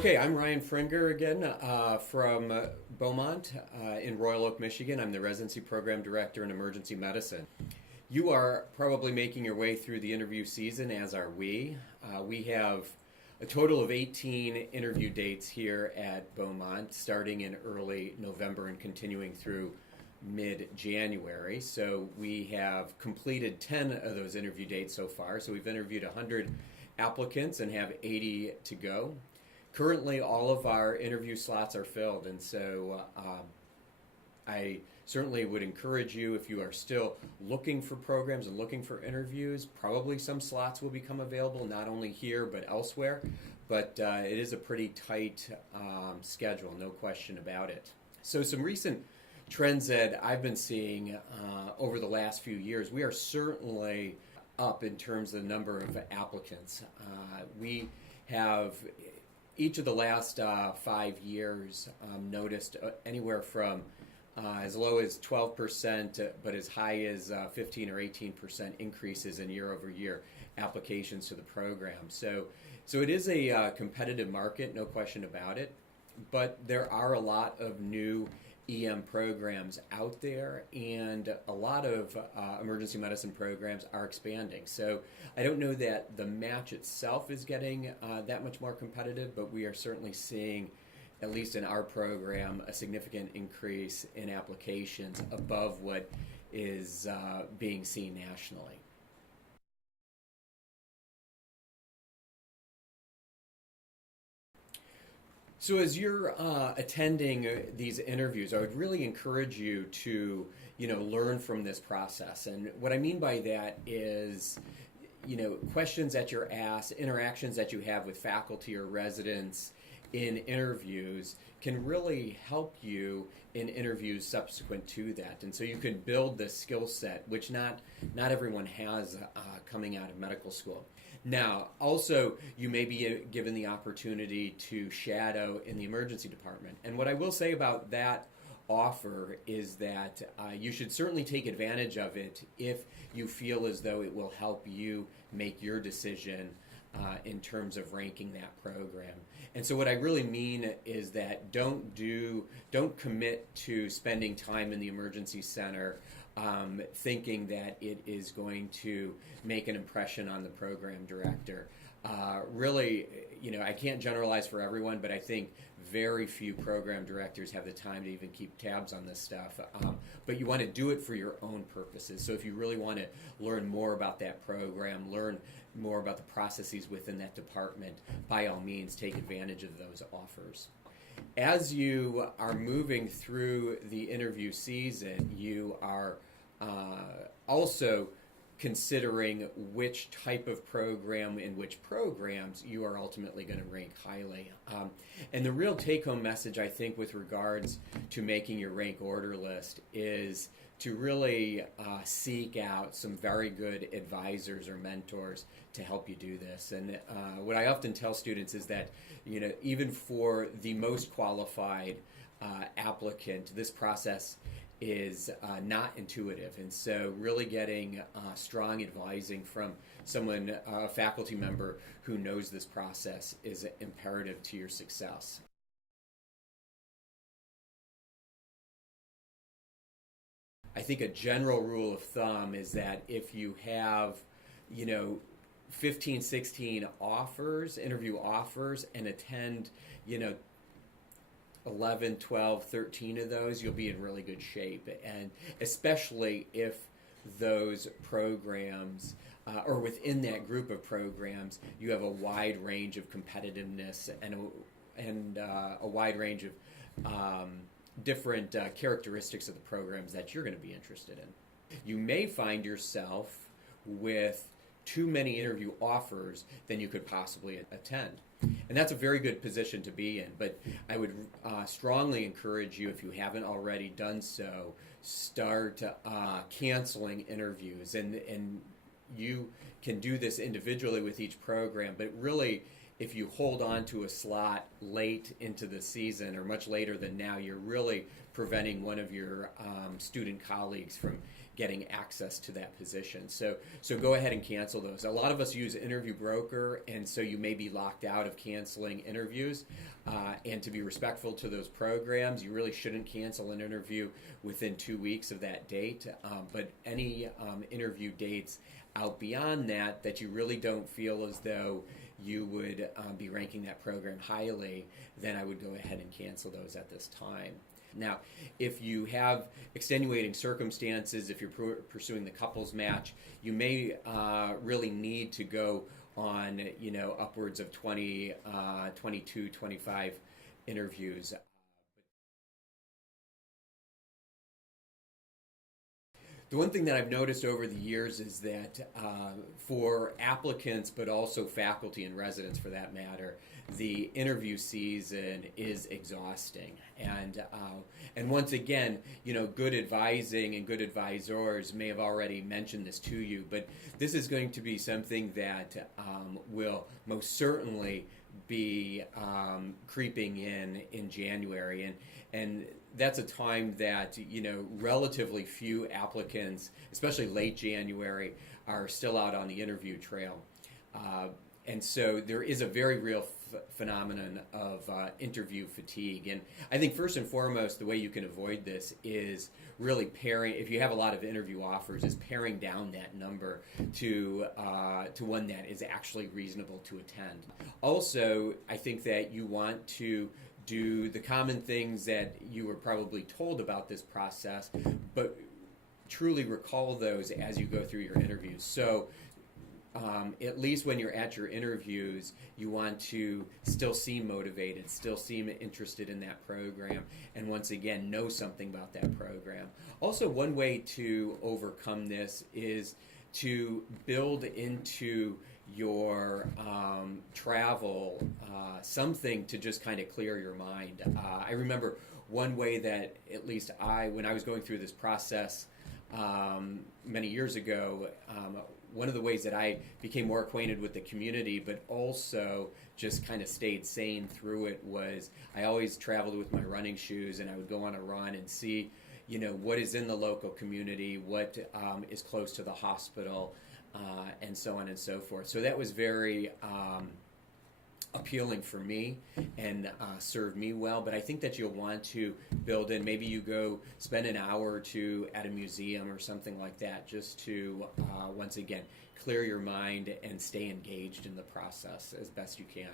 Okay, I'm Ryan Fringer again from Beaumont in Royal Oak, Michigan. I'm the residency program director in emergency medicine. You are probably making your way through the interview season, as are we. We have a total of 18 interview dates here at Beaumont, starting in early November and continuing through mid-January. So we have completed 10 of those interview dates so far. So we've interviewed 100 applicants and have 80 to go. Currently, all of our interview slots are filled, and so I certainly would encourage you, if you are still looking for programs and looking for interviews, probably some slots will become available, not only here but elsewhere, but it is a pretty tight schedule, no question about it. So some recent trends that I've been seeing over the last few years, we are certainly up in terms of the number of applicants. We have each of the last 5 years noticed anywhere from as low as 12%, but as high as 15 or 18% increases in year-over-year applications to the program. So it is a competitive market, no question about it, but there are a lot of new EM programs out there, and a lot of emergency medicine programs are expanding. So I don't know that the match itself is getting that much more competitive, but we are certainly seeing, at least in our program, a significant increase in applications above what is being seen nationally. So as you're attending these interviews, I would really encourage you to, learn from this process. And what I mean by that is, questions that you're asked, interactions that you have with faculty or residents in interviews can really help you in interviews subsequent to that. And so you can build this skill set, which not everyone has coming out of medical school. Now, also, you may be given the opportunity to shadow in the emergency department. And what I will say about that offer is that you should certainly take advantage of it if you feel as though it will help you make your decision in terms of ranking that program. And so what I really mean is that don't commit to spending time in the emergency center thinking that it is going to make an impression on the program director. Really, I can't generalize for everyone, but I think very few program directors have the time to even keep tabs on this stuff. But you want to do it for your own purposes. So if you really want to learn more about that program, learn more about the processes within that department, by all means, take advantage of those offers. As you are moving through the interview season, you are also considering which type of program and which programs you are ultimately going to rank highly. And the real take-home message, I think, with regards to making your rank order list is to really seek out some very good advisors or mentors to help you do this. And what I often tell students is that, even for the most qualified applicant, this process is not intuitive. And so really getting strong advising from someone, a faculty member who knows this process, is imperative to your success. I think a general rule of thumb is that if you have, 15, 16 offers, interview offers, and attend, 11, 12, 13 of those, you'll be in really good shape. And especially if those programs, or within that group of programs, you have a wide range of competitiveness and a wide range of different characteristics of the programs that you're going to be interested in. You may find yourself with too many interview offers than you could possibly attend. And that's a very good position to be in, but I would strongly encourage you, if you haven't already done so, start canceling interviews. And you can do this individually with each program, but really, if you hold on to a slot late into the season or much later than now, you're really preventing one of your student colleagues from getting access to that position. So go ahead and cancel those. A lot of us use Interview Broker, and so you may be locked out of canceling interviews. And to be respectful to those programs, you really shouldn't cancel an interview within 2 weeks of that date. But any interview dates out beyond that you really don't feel as though you would be ranking that program highly, then I would go ahead and cancel those at this time. Now, if you have extenuating circumstances, if you're pursuing the couples match, you may really need to go on, upwards of 20, 22, 25 interviews. The one thing that I've noticed over the years is that for applicants, but also faculty and residents for that matter, the interview season is exhausting. And once again, good advising and good advisors may have already mentioned this to you, but this is going to be something that will most certainly be creeping in January, and that's a time that relatively few applicants, especially late January, are still out on the interview trail, and so there is a very real phenomenon of interview fatigue. And I think first and foremost, the way you can avoid this is really paring, if you have a lot of interview offers, is paring down that number to one that is actually reasonable to attend. Also, I think that you want to do the common things that you were probably told about this process, but truly recall those as you go through your interviews. So at least when you're at your interviews, you want to still seem motivated, still seem interested in that program, and once again, know something about that program. Also, one way to overcome this is to build into your travel something to just kind of clear your mind. I remember one way that at least when I was going through this process many years ago, one of the ways that I became more acquainted with the community, but also just kind of stayed sane through it, was I always traveled with my running shoes, and I would go on a run and see, what is in the local community, what is close to the hospital, and so on and so forth. So that was very appealing for me and served me well. But I think that you'll want to build in, maybe you go spend an hour or two at a museum or something like that, just to once again clear your mind and stay engaged in the process as best you can.